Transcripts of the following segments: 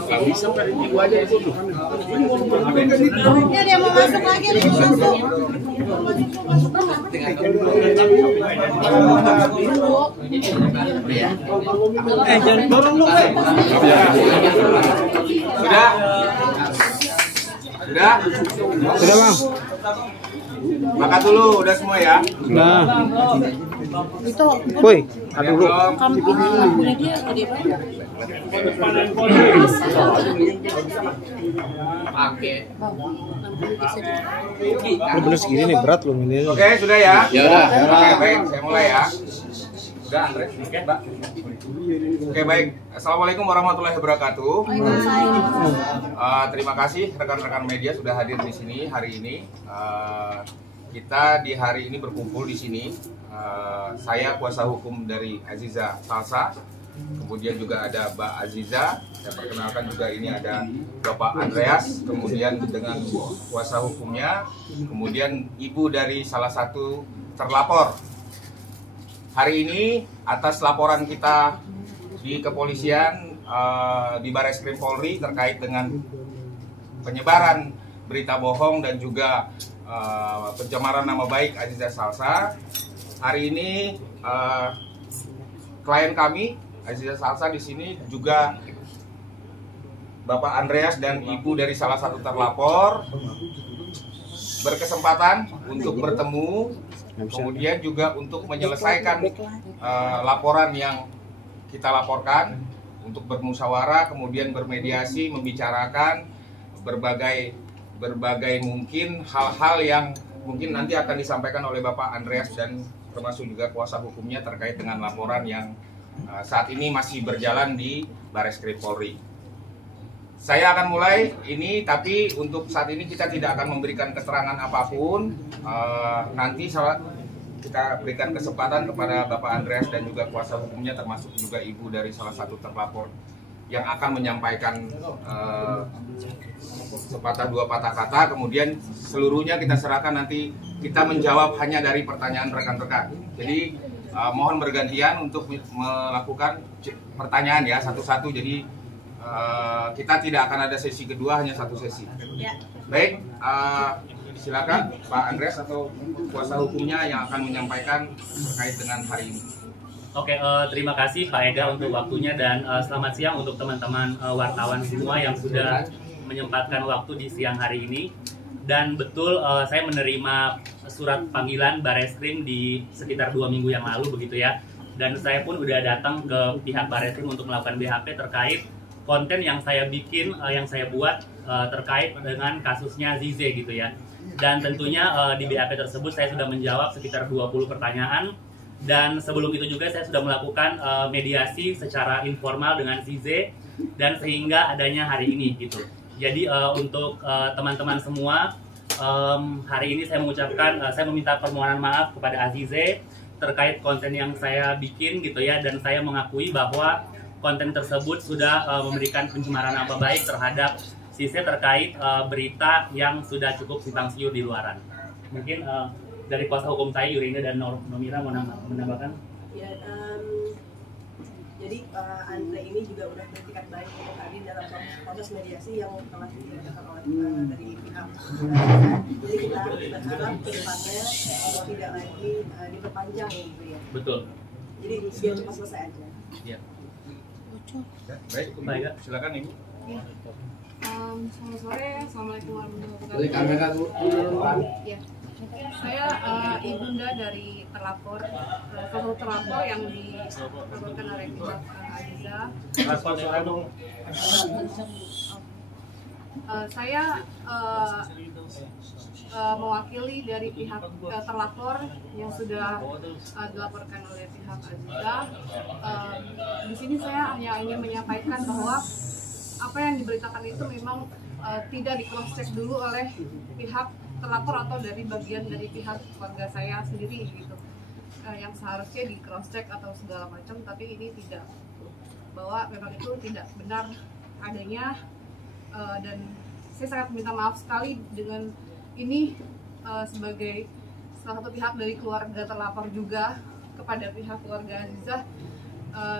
bisa kan ibu aja itu. Ya dia mau masuk lagi, dia mau masuk. Jangan dorong lu. Sudah bang. Makan dulu, udah semua ya. Nah. Itu. Woi, aduh dulu. Kampungnya dia gede banget. Lu bener segini nih berat lu ini. Oke, sudah ya. Ya udah. Oke, baik, saya mulai ya. Udah, Andre. Oke, Mbak. Oke, baik. Assalamualaikum warahmatullahi wabarakatuh. Terima kasih rekan-rekan media sudah hadir di sini hari ini. Kita di hari ini berkumpul di sini. Saya kuasa hukum dari Aziza Salsa. Kemudian juga ada Mbak Aziza. Saya perkenalkan juga ini ada Bapak Andreas. Kemudian dengan kuasa hukumnya. Kemudian ibu dari salah satu terlapor. Hari ini atas laporan kita di kepolisian di Barreskrim Polri terkait dengan penyebaran berita bohong dan juga pencemaran nama baik Aziza Salsa. Hari ini klien kami Aziza Salsa di sini juga Bapak Andreas dan ibu dari salah satu terlapor berkesempatan untuk bertemu, kemudian juga untuk menyelesaikan laporan yang kita laporkan, untuk bermusyawarah, kemudian bermediasi, membicarakan berbagai mungkin hal-hal yang mungkin nanti akan disampaikan oleh Bapak Andreas dan termasuk juga kuasa hukumnya terkait dengan laporan yang saat ini masih berjalan di Barreskrim Polri. Saya akan mulai ini, tapi untuk saat ini kita tidak akan memberikan keterangan apapun. Nanti kita berikan kesempatan kepada Bapak Andreas dan juga kuasa hukumnya, termasuk juga ibu dari salah satu terlapor, yang akan menyampaikan sepatah dua patah kata. Kemudian seluruhnya kita serahkan, nanti kita menjawab hanya dari pertanyaan rekan-rekan. Jadi mohon bergantian untuk melakukan pertanyaan ya, satu-satu. Jadi kita tidak akan ada sesi kedua, hanya satu sesi. Ya. Baik, silakan Pak Andreas atau kuasa hukumnya yang akan menyampaikan terkait dengan hari ini. Oke, terima kasih Pak Ega untuk waktunya, dan selamat siang untuk teman-teman wartawan semua yang sudah menyempatkan waktu di siang hari ini. Dan betul, saya menerima surat panggilan Barreskrim di sekitar 2 minggu yang lalu begitu ya. Dan saya pun udah datang ke pihak Barreskrim untuk melakukan BAP terkait konten yang saya bikin, yang saya buat terkait dengan kasusnya Zize gitu ya. Dan tentunya di BAP tersebut saya sudah menjawab sekitar 20 pertanyaan. Dan sebelum itu juga saya sudah melakukan mediasi secara informal dengan Zize, dan sehingga adanya hari ini gitu. Jadi untuk teman-teman semua, hari ini saya mengucapkan, saya meminta permohonan maaf kepada Azize terkait konten yang saya bikin gitu ya. Dan saya mengakui bahwa konten tersebut sudah memberikan pencemaran nama baik terhadap Zize terkait berita yang sudah cukup simpang siur di luaran. Mungkin dari kuasa hukum saya, Yurina dan Nomira mau menambahkan? Ya, jadi Andre ini juga udah beretikat baik untuk hadir dalam proses mediasi yang telah dilakukan oleh dari pihak. Jadi kita berharap kedepannya tidak lagi diperpanjang gitu ya. Betul. Jadi biar cepat selesai aja. Ya. Baik, silakan Ibu. Ya. Selamat sore, assalamualaikum warahmatullahi wabarakatuh. Ya. Saya ibunda dari terlapor, satu terlapor yang dilaporkan oleh pihak Aziza. Saya mewakili dari pihak terlapor yang sudah dilaporkan oleh pihak Aziza. Di sini saya hanya ingin menyampaikan bahwa apa yang diberitakan itu memang tidak di cross check dulu oleh pihak terlapor atau dari bagian dari pihak keluarga saya sendiri gitu, yang seharusnya di cross check atau segala macam, tapi ini tidak, bahwa memang itu tidak benar adanya, dan saya sangat minta maaf sekali dengan ini sebagai salah satu pihak dari keluarga terlapor juga kepada pihak keluarga Aziza.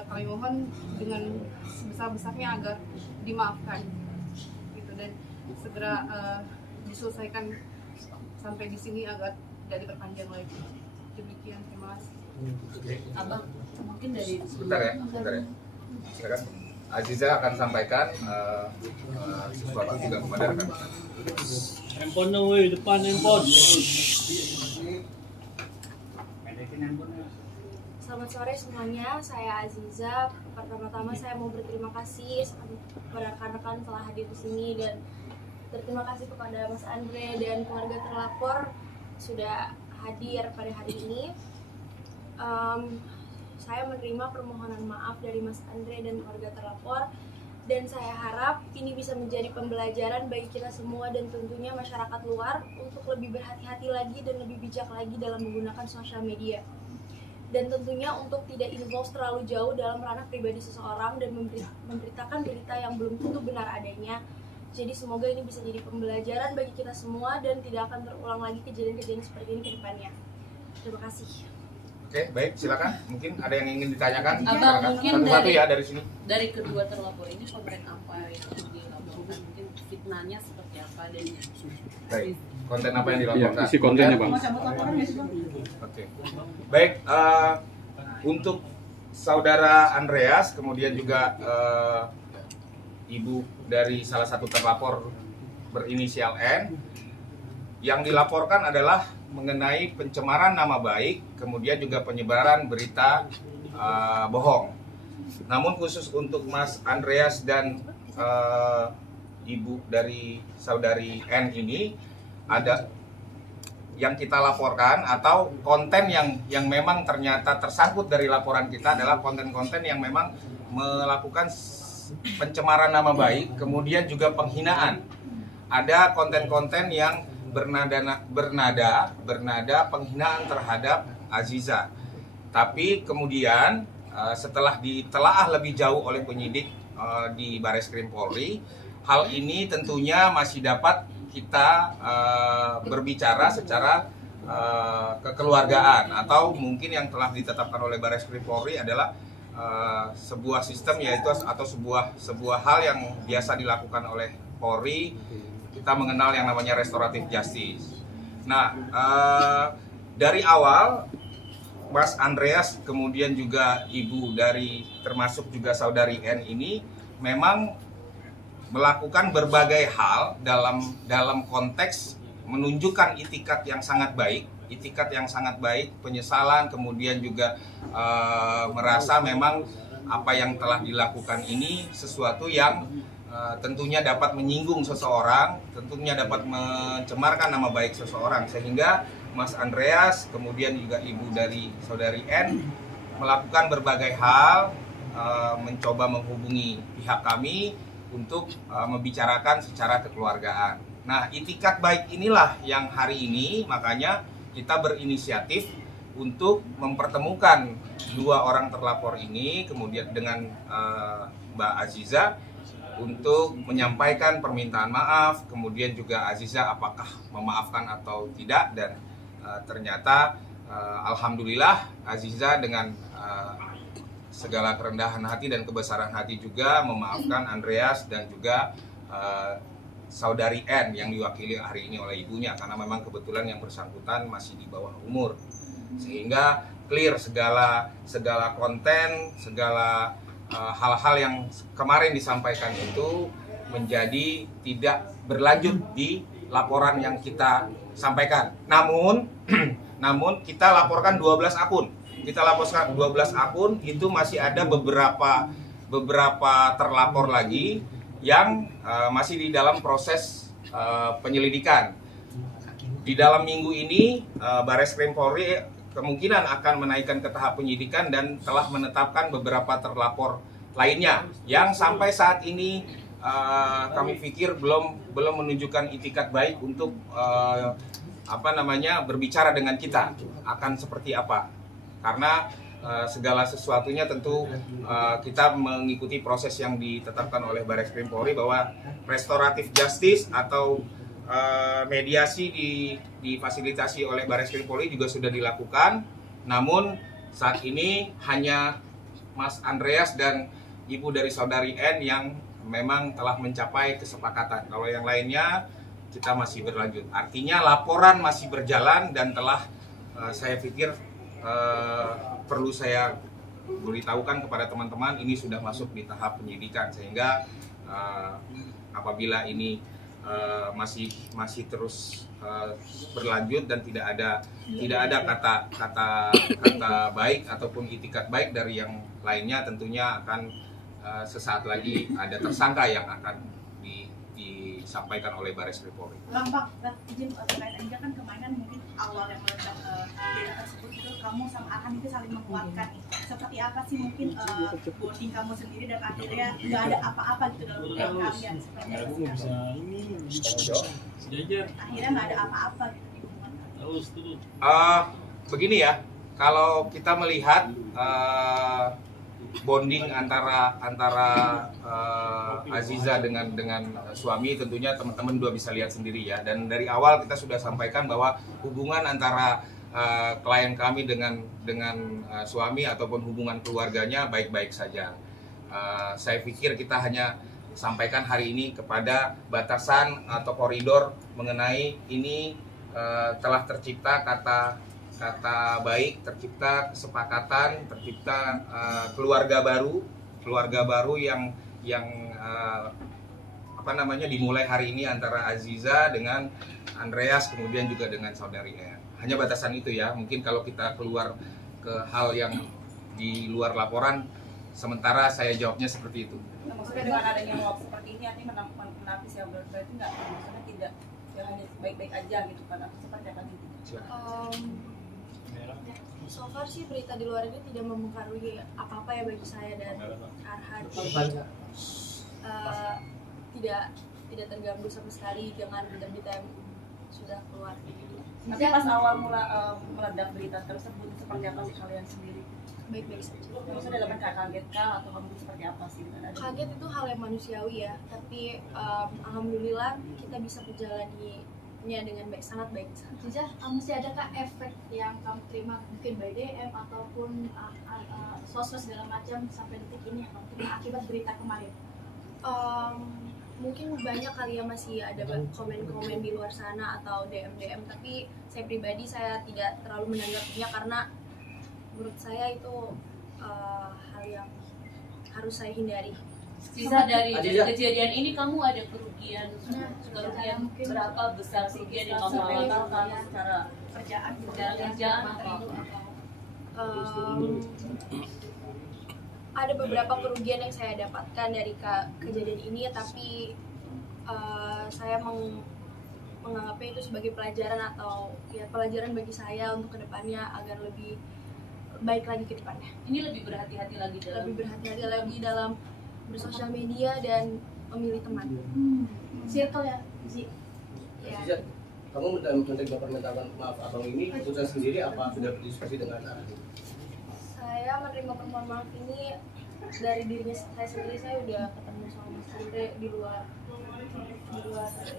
kami mohon dengan sebesar-besarnya agar dimaafkan gitu, dan segera diselesaikan sampai di sini agar tidak diperpanjang lagi. Demikian, terima kasih. Abang, mungkin dari Sebentar ya. Silakan. Aziza akan sampaikan sesuatu juga kepada rekan-rekan. Handphone na weh, depan handphone. Selamat sore semuanya, saya Aziza. Pertama-tama saya mau berterima kasih kepada rekan-rekan telah hadir di sini, dan berterima kasih kepada Mas Andre dan keluarga terlapor sudah hadir pada hari ini. Saya menerima permohonan maaf dari Mas Andre dan keluarga terlapor, dan saya harap ini bisa menjadi pembelajaran bagi kita semua dan tentunya masyarakat luar untuk lebih berhati-hati lagi dan lebih bijak lagi dalam menggunakan sosial media. Dan tentunya untuk tidak involve terlalu jauh dalam ranah pribadi seseorang dan memberitakan berita yang belum tentu benar adanya. Jadi semoga ini bisa jadi pembelajaran bagi kita semua dan tidak akan terulang lagi kejadian-kejadian seperti ini ke depannya. Terima kasih. Oke, baik, silakan. Mungkin ada yang ingin ditanyakan? Abang, mungkin satu-satu ya dari sini. Dari kedua terlapor ini konten apa yang dilaporkan, mungkin fitnahnya seperti apa dan Baik, konten apa yang dilaporkan? Isi kontennya, Bang. Oke. Baik, untuk saudara Andreas, kemudian juga ibu dari salah satu terlapor berinisial N, yang dilaporkan adalah mengenai pencemaran nama baik, kemudian juga penyebaran berita bohong. Namun khusus untuk Mas Andreas dan ibu dari saudari N ini, ada yang kita laporkan atau konten yang memang ternyata tersangkut dari laporan kita adalah konten-konten yang memang melakukan pencemaran nama baik, kemudian juga penghinaan. Ada konten-konten yang bernada penghinaan terhadap Aziza. Tapi kemudian setelah ditelaah lebih jauh oleh penyidik di Bareskrim Polri, hal ini tentunya masih dapat kita berbicara secara kekeluargaan, atau mungkin yang telah ditetapkan oleh Bareskrim Polri adalah sebuah sistem, yaitu atau sebuah hal yang biasa dilakukan oleh Polri. Kita mengenal yang namanya restoratif justice. Nah, dari awal Mas Andreas kemudian juga ibu dari termasuk juga saudari N ini memang melakukan berbagai hal dalam konteks menunjukkan itikat yang sangat baik, penyesalan, kemudian juga merasa memang apa yang telah dilakukan ini sesuatu yang tentunya dapat menyinggung seseorang, tentunya dapat mencemarkan nama baik seseorang, sehingga Mas Andreas kemudian juga ibu dari saudari N melakukan berbagai hal, mencoba menghubungi pihak kami untuk membicarakan secara kekeluargaan. Nah, itikat baik inilah yang hari ini makanya kita berinisiatif untuk mempertemukan dua orang terlapor ini kemudian dengan Mbak Aziza untuk menyampaikan permintaan maaf, kemudian juga Aziza apakah memaafkan atau tidak, dan ternyata alhamdulillah Aziza dengan segala kerendahan hati dan kebesaran hati juga memaafkan Andreas dan juga saudari N yang diwakili hari ini oleh ibunya, karena memang kebetulan yang bersangkutan masih di bawah umur, sehingga clear segala konten, segala hal-hal yang kemarin disampaikan itu menjadi tidak berlanjut di laporan yang kita sampaikan. Namun kita laporkan 12 akun. Kita laporkan 12 akun, itu masih ada beberapa terlapor lagi yang masih di dalam proses penyelidikan. Di dalam minggu ini Bareskrim Polri kemungkinan akan menaikkan ke tahap penyidikan dan telah menetapkan beberapa terlapor lainnya yang sampai saat ini kami pikir belum menunjukkan itikat baik untuk berbicara dengan kita akan seperti apa, karena segala sesuatunya tentu kita mengikuti proses yang ditetapkan oleh Bareskrim Polri bahwa restoratif justice atau mediasi difasilitasi oleh Bareskrim Polri juga sudah dilakukan. Namun saat ini hanya Mas Andreas dan ibu dari saudari N yang memang telah mencapai kesepakatan. Kalau yang lainnya kita masih berlanjut. Artinya laporan masih berjalan dan telah saya pikir perlu saya beritahukan kepada teman-teman ini sudah masuk di tahap penyidikan, sehingga apabila ini masih terus berlanjut dan tidak ada kata baik ataupun itikat baik dari yang lainnya, tentunya akan sesaat lagi ada tersangka yang akan disampaikan oleh Baris Krim Polri. Bang, izin terkait aja kan kemarin mungkin awal yang meledak berita tersebut itu kamu sama Arhan itu saling menguatkan. Seperti apa sih mungkin bonding kamu sendiri dan akhirnya nggak ada apa-apa gitu dalam hubungan kalian? Seperti akhirnya nggak ada apa-apa gitu di hubungan kalian. Begini ya, kalau kita melihat bonding antara Aziza dengan suami, tentunya teman-teman juga bisa lihat sendiri ya. Dan dari awal kita sudah sampaikan bahwa hubungan antara klien kami dengan suami ataupun hubungan keluarganya baik-baik saja. Saya pikir kita hanya sampaikan hari ini kepada batasan atau koridor mengenai ini telah tercipta kata baik, tercipta kesepakatan, tercipta keluarga baru yang dimulai hari ini antara Aziza dengan Andreas, kemudian juga dengan saudari N. Hanya batasan itu ya. Mungkin kalau kita keluar ke hal yang di luar laporan, sementara saya jawabnya seperti itu. Nah, maksudnya dengan adanya hoax seperti ini artinya menapis ya, berarti nggak, maksudnya tidak hanya baik-baik aja gitu kan, atau seperti apa gitu? So far sih berita di luar ini tidak mempengaruhi apa-apa ya bagi saya dan Arhan. Tidak terganggu sama sekali dengan berita-berita yang sudah keluar. Tapi pas awal meledak berita tersebut, seperti apa sih kalian sendiri? Baik-baik saja. Maksudnya dalam kaget kah atau kamu seperti apa sih? Kaget itu hal yang manusiawi ya, tapi alhamdulillah kita bisa menjalani dengan baik, sangat baik. Aziza, masih adakah efek yang kamu terima mungkin by DM ataupun sosmed segala macam sampai detik ini yang kamu terima akibat berita kemarin? Mungkin banyak kali ya masih ada komen-komen di luar sana atau DM, tapi saya pribadi saya tidak terlalu menanggapinya karena menurut saya itu hal yang harus saya hindari. Sisa dari kejadian ini kamu ada kerugian berapa besar kerugian yang kamu alami secara kerjaan atau ada beberapa kerugian yang saya dapatkan dari kejadian ini, tapi saya menganggapnya itu sebagai pelajaran atau ya pelajaran bagi saya untuk kedepannya agar lebih baik lagi ke depannya. Ini lebih berhati-hati lagi dalam bersosial media dan memilih teman. Circle ya, Zi. Ya. Kamu menerima permintaan maaf abang ini keputusan sendiri apa sudah berdiskusi dengan Arhan? Saya menerima permohonan maaf ini dari dirinya saya sendiri. Saya udah ketemu sama Mas Andre di luar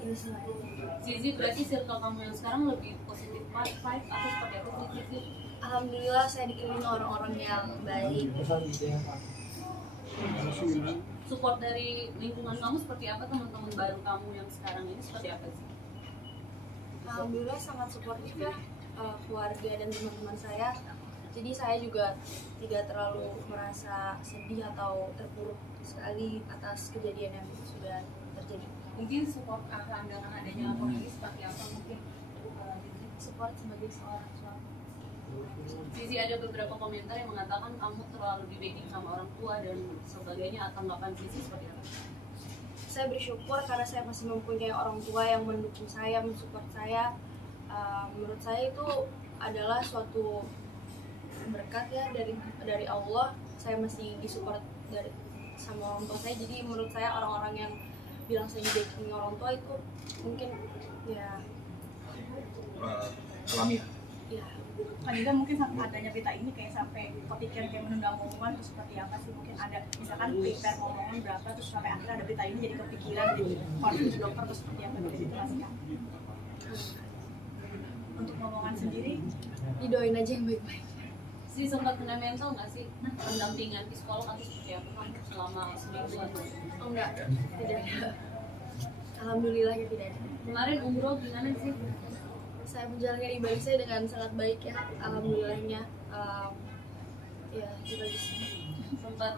ini semua. Zizi, berarti circle kamu yang sekarang lebih positif vibe atau seperti apa sih? Alhamdulillah saya dikelilingi orang-orang yang baik. Support dari lingkungan kamu seperti apa, teman-teman baru kamu yang sekarang ini seperti apa sih? Alhamdulillah sangat suportif ya keluarga dan teman-teman saya. Jadi saya juga tidak terlalu merasa sedih atau terpuruk sekali atas kejadian yang sudah terjadi. Mungkin support Arhan dengan adanya lapor ini seperti apa mungkin? Support sebagai seorang suami. Zizi, ada beberapa komentar yang mengatakan kamu terlalu di-backing sama orang tua dan sebagainya. Tanggapan Zizi seperti apa? Saya bersyukur karena saya masih mempunyai orang tua yang mendukung saya, mensupport saya. Menurut saya itu adalah suatu berkat ya dari Allah. Saya masih disupport sama orang tua saya. Jadi menurut saya orang-orang yang bilang saya di-backing orang tua itu mungkin ya alamiah. Ya. Kan juga mungkin sampai adanya berita ini kayak sampai kepikiran kayak menunda omongan terus seperti apa sih, mungkin ada misalkan prepare omongan berapa terus sampai akhirnya ada berita ini jadi kepikiran jadi konfirmasi dokter terus seperti apa dari situ masih kan. Untuk omongan sendiri didoain aja yang baik-baik. Si sempat kena mental nggak sih? Pendampingan psikolog atau seperti apa kamu selama seminggu itu? Oh enggak, tidak ada. Alhamdulillah ya tidak ada. Kemarin umroh gimana sih? Saya menjalankan ibadah saya dengan sangat baik ya, alhamdulillahnya. Ya itu aja sih. Sempat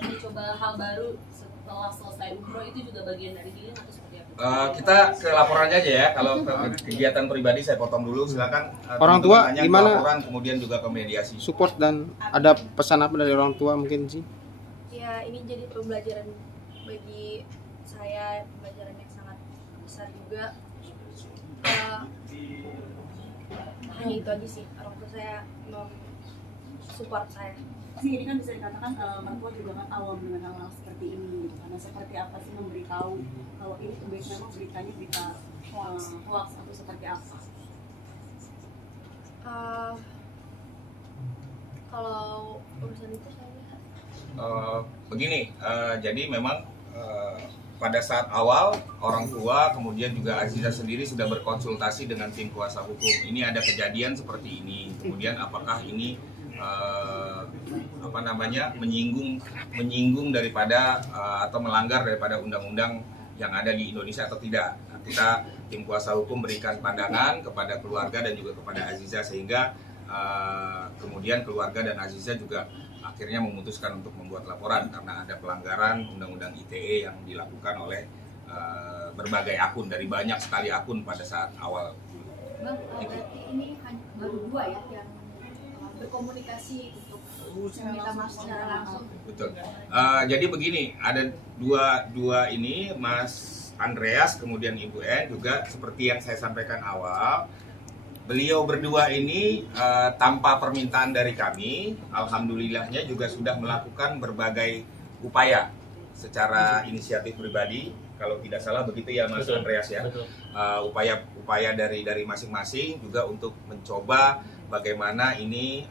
mencoba hal baru setelah selesai umroh, itu juga bagian dari healing atau seperti apa? Kita ke laporannya aja ya. Kalau kegiatan pribadi saya potong dulu, silakan. Orang tua gimana? Laporan, kemudian juga ke mediasi. Support dan ada pesan apa dari orang tua mungkin sih? Ya ini jadi pembelajaran bagi saya, pembelajaran yang sangat besar juga. Hanya itu aja sih, orang tua saya support saya. Ini kan bisa dikatakan mertua juga kan awam dengan hal-hal seperti ini gitu. Karena seperti apa sih memberitahu kalau ini memang beritanya berita hoax atau seperti apa? Kalau urusan itu saya begini, jadi memang pada saat awal orang tua kemudian juga Aziza sendiri sudah berkonsultasi dengan tim kuasa hukum. Ini ada kejadian seperti ini, kemudian apakah ini menyinggung daripada atau melanggar daripada undang-undang yang ada di Indonesia atau tidak. Nah, kita tim kuasa hukum berikan pandangan kepada keluarga dan juga kepada Aziza sehingga kemudian keluarga dan Aziza juga akhirnya memutuskan untuk membuat laporan karena ada pelanggaran undang-undang ITE yang dilakukan oleh berbagai akun, dari banyak sekali akun pada saat awal. Bang, berarti ini baru 2 ya yang berkomunikasi untuk meminta maaf secara langsung. Betul. Jadi begini, ada dua ini, Mas Andreas kemudian Ibu N juga seperti yang saya sampaikan awal. Beliau berdua ini tanpa permintaan dari kami, alhamdulillahnya juga sudah melakukan berbagai upaya secara inisiatif pribadi. Kalau tidak salah begitu ya Mas Andreas ya. Upaya dari masing-masing juga untuk mencoba bagaimana ini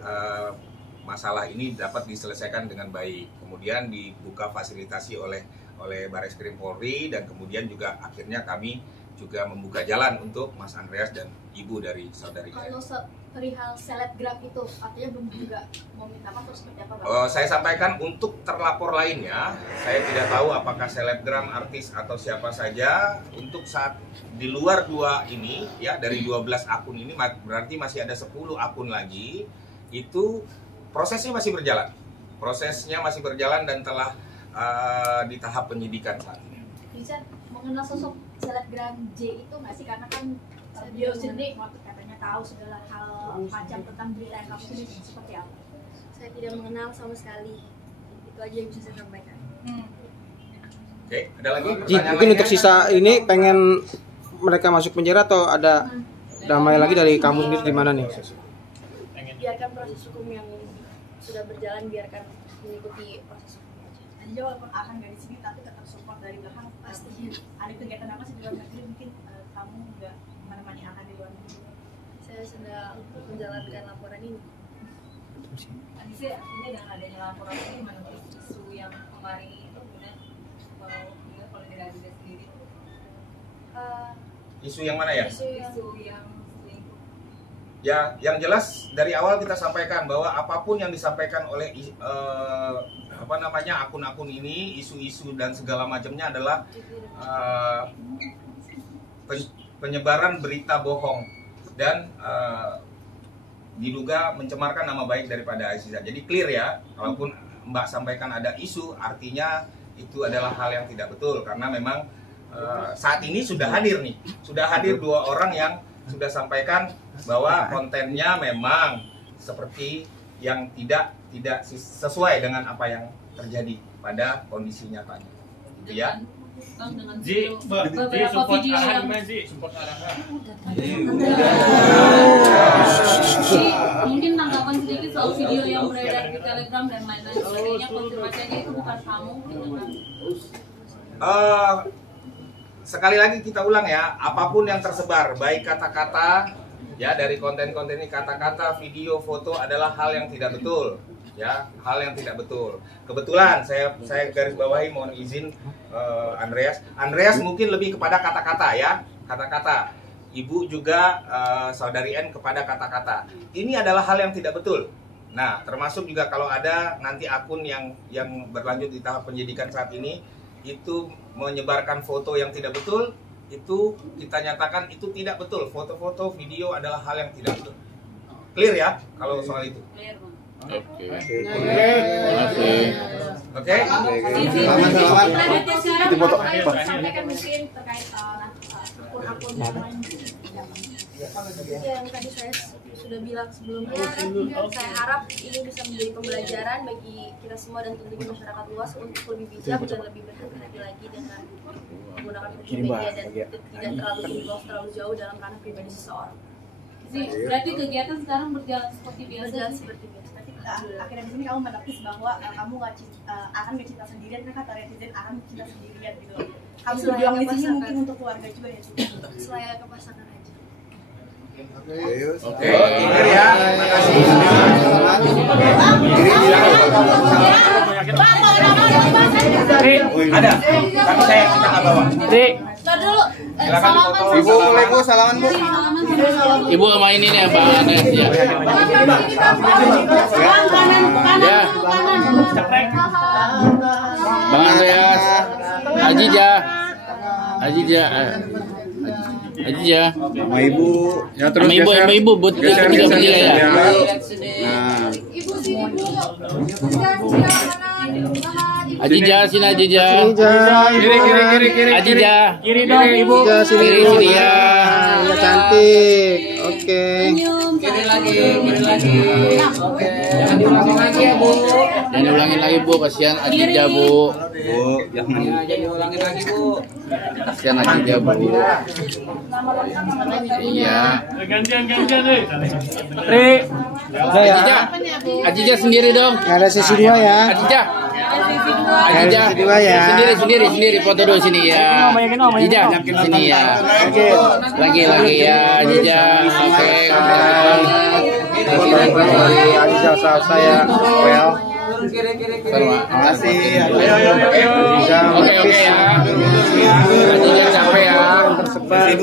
masalah ini dapat diselesaikan dengan baik. Kemudian dibuka fasilitasi oleh Bareskrim Polri dan kemudian juga akhirnya kami juga membuka jalan untuk Mas Andreas dan ibu dari saudari. Kalau perihal selebgram itu artinya belum juga mau minta maaf atau seperti apa, Bang? Saya sampaikan untuk terlapor lainnya, saya tidak tahu apakah selebgram, artis atau siapa saja. Untuk saat di luar 2 ini ya, dari 12 akun ini berarti masih ada 10 akun lagi. Itu prosesnya masih berjalan. Prosesnya masih berjalan dan telah di tahap penyidikan saat ini. Bisa mengenal sosok selebgram J itu nggak sih? Karena kan dia sendiri katanya tahu segala hal macam tentang berita yang kamu tulis, seperti apa? Saya tidak mengenal sama sekali. Itu aja yang bisa saya sampaikan. Oke, ada lagi? Ji, mungkin untuk sisa ini pengen mereka masuk penjara atau ada damai lagi dari kamu sendiri di mana nih? Biarkan proses hukum yang sudah berjalan, biarkan mengikuti proses hukum aja. Jadi walaupun akan dari sini tapi tetap support dari belakang pasti. Ada kegiatan apa sih di luar negeri mungkin kamu nggak menemani akan di luar negeri? Saya sedang menjalankan laporan ini. Tadi sih artinya dengan adanya laporan ini menurut isu yang kemarin itu kemudian kalau tidak ada sendiri. Isu yang mana ya? Isu yang selingkuh. Ya, yang jelas dari awal kita sampaikan bahwa apapun yang disampaikan oleh akun-akun ini, isu-isu dan segala macamnya adalah penyebaran berita bohong dan diduga mencemarkan nama baik daripada Aziza. Jadi clear ya, kalaupun Mbak sampaikan ada isu, artinya itu adalah hal yang tidak betul karena memang saat ini sudah hadir 2 orang yang sudah sampaikan bahwa kontennya memang seperti yang tidak sesuai dengan apa yang terjadi pada kondisi nyatanya. Gitu ya. Bang, dengan Ji, beberapa support video arahan yang gimana, Ji? Support arahan. Ji, mungkin tanggapan sedikit soal video yang beredar di Telegram dan lain-lain sebagainya, konfirmasinya itu bukan kamu gitu kan? Sekali lagi kita ulang ya, apapun yang tersebar, baik kata-kata ya dari konten-konten ini, kata-kata, video, foto adalah hal yang tidak betul. Ya, hal yang tidak betul. Kebetulan saya garis bawahi, mohon izin Andreas mungkin lebih kepada kata-kata ya, kata-kata. Ibu juga saudari N kepada kata-kata. Ini adalah hal yang tidak betul. Nah, termasuk juga kalau ada nanti akun yang berlanjut di tahap penyidikan saat ini itu menyebarkan foto yang tidak betul, itu kita nyatakan itu tidak betul. Foto-foto, video adalah hal yang tidak betul. Clear ya kalau soal itu? Clear, Bang. Oke. Oke. Sampaikan mungkin terkait akun-akun yang lain. Yang tadi saya sudah bilang sebelumnya, saya harap ini bisa menjadi pembelajaran bagi kita semua dan tentunya masyarakat luas untuk lebih bijak dan lebih berhati-hati lagi dengan menggunakan media dan tidak terlalu jauh dalam ranah pribadi seseorang. Berarti kegiatan sekarang berjalan seperti biasa? Berjalan seperti biasa. Akhirnya di sini kamu menepis bahwa kamu akan gak cinta sendirian, kan kata netizen akan cinta sendirian gitu. Kamu berjuang di sini mungkin untuk keluarga juga ya. Selayaknya pasangan aja. Oke, clear ya. Terima kasih. Ada. Tapi saya minta bawa. Tar dulu. Ibu, salaman Bu. Ibu sama ini nih Bang Anes ya. Ya. Bang Andreas, Ajija. Sama ibu. Ya terus sama ibu buat tiga bertiga ya. Nah. Ibu sini Bu. Ajija sini Ajija. Kiri. Ajija. Kiri dong ibu. Kiri ya. Ya cantik. Oke. Kiri lagi. Oke. Jangan diulangi lagi ya, Bu. Jangan diulangin lagi Bu, kasihan Ajija Bu. Jangan diulangi lagi, Bu. Kasihan Ajija Bu. Iya. Gantian deh. Ajija sendiri dong. Ada sesi 2 ya. Ajija Sesi 2 ya. Sendiri foto dulu sini ya. Ajija sini ya. Lagi ya Ajija. Oke. Dari Ajija saya. Well. Terima kasih. Ayo. Oke ya. Ajija capek ya. Tersebar di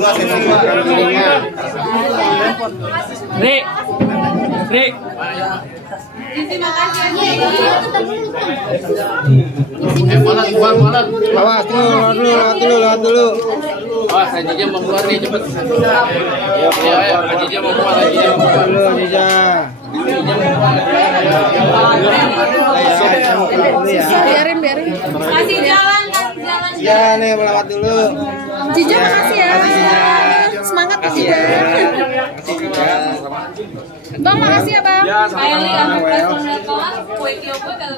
Rik. Terima kasih. Malat. Awas dulu. Oh, Ajija mau keluar nih cepet. Ya, Ajija mau keluar lagi. Dulu Ajija. Biarin. Kasih jalan. Ya nih melawat dulu. Jija makasih ya. Semangat ya Jija. Bang makasih ya Bang. Kayak lihat personel kelas, kue kiopo kalau